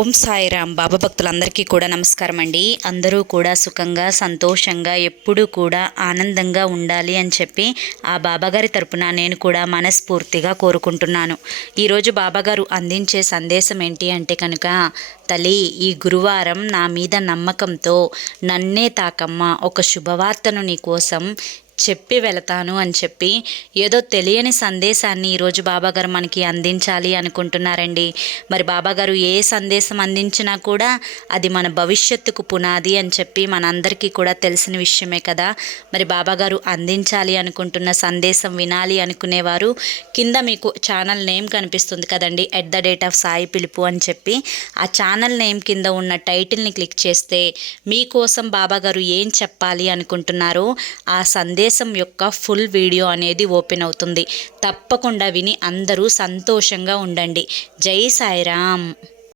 ఓం సాయిరామ్. బాబా భక్తులందరికీ కూడా నమస్కారం అండి. అందరూ కూడా సుఖంగా సంతోషంగా ఎప్పుడూ కూడా ఆనందంగా ఉండాలి అని చెప్పి ఆ బాబాగారి తరపున నేను కూడా మనస్ఫూర్తిగా కోరుకుంటున్నాను. ఈరోజు బాబాగారు అందించే సందేశం ఏంటి అంటే కనుక, తల్లి, ఈ గురువారం నా మీద నమ్మకంతో నన్నే తాకమ్మ, ఒక శుభవార్తను నీ కోసం చెప్పి వెళతాను అని చెప్పి ఏదో తెలియని సందేశాన్ని ఈరోజు బాబాగారు మనకి అందించాలి అనుకుంటున్నారండి. మరి బాబాగారు ఏ సందేశం అందించినా కూడా అది మన భవిష్యత్తుకు పునాది అని చెప్పి మనందరికీ కూడా తెలిసిన విషయమే కదా. మరి బాబాగారు అందించాలి అనుకుంటున్న సందేశం వినాలి అనుకునేవారు కింద మీకు ఛానల్ నేమ్ కనిపిస్తుంది కదండి, @సాయి పిలుపు అని చెప్పి ఆ ఛానల్ నేమ్ కింద ఉన్న టైటిల్ని క్లిక్ చేస్తే మీకోసం బాబాగారు ఏం చెప్పాలి అనుకుంటున్నారో ఆ సందేశం యొక్క ఫుల్ వీడియో అనేది ఓపెన్ అవుతుంది. తప్పకుండా విని అందరూ సంతోషంగా ఉండండి. జై సాయిరామ్.